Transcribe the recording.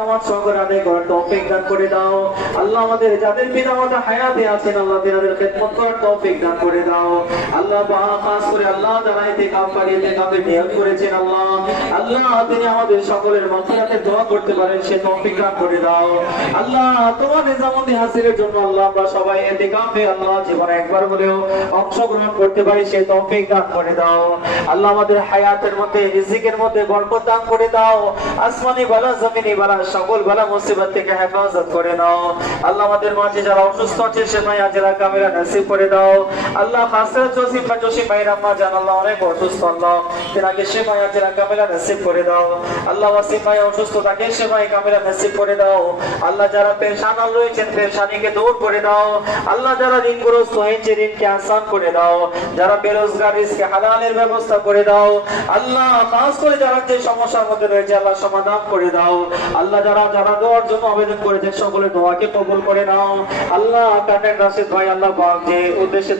জামাত সহকারে আদায় করার তৌফিক দান করে দাও। আল্লাহ আমাদের যাদের পিতামাতা হায়াতে আছেন আল্লাহ তাদের খেদমত করার তৌফিক দান করে দাও। আল্লাহ খাস করে আল্লাহ যারা ইতিকাফ করে ইতিকাফের নিয়ত করেছেন আল্লাহ তিনি আমাদের সকলের মাগফিরাতের দোয়া করতে পারেন সে তৌফিক দান করে দাও। আল্লাহ তোমার নিজামতি হাসিলের জন্য আল্লাহ আমরা সবাই ইতিকাফে আল্লাহ জীবনে একবার হলেও অংশগ্রহণ করতে পারি সে তৌফিক দান করে দাও। আল্লাহ আমাদের হায়াতের মধ্যে রিজিকের মধ্যে বরকত দান করে দাও। আসমানি বালা জমিনি বালা সকল বালা মুসিবত থেকে হেফাজত করে নাও। আল্লাহ আমাদের মাঝে যারা অসুস্থ আছে সেমাই আজরা কামিলা নসিব করে দাও। আল্লাহ খাসরা জসিম ভাই রাম্মা জান আল্লাহ অনেক অসুস্থ আল্লাহ তেনাকে সেমাই আজরা কামিলা নসিব করে দাও। আল্লাহ ওয়াসিম ভাই অসুস্থ তাকে সেমাই কামিলা নসিব করে দাও। আল্লাহ যারা পেরেশান রয়েছেন পেরেশানিকে দূর করে দাও। আল্লাহ যারা ঋণগ্রস্ত হয়েছে ঋণকে আসান করে দাও। যারা বেরোজগার রিজকে হালালের ব্যবস্থা করে দাও। আল্লাহ খাস করে যারা যে সমস্যার মধ্যে রয়েছে আল্লাহ সমাধান করে দাও। আল্লাহ যারা দোয়ার জন্য আবেদন করেছেন সকলের দোয়াকে কবুল করে নাও। আল্লাহ কানের রাশিদ ভাই আল্লাহ পাক যে উদ্দেশ্যে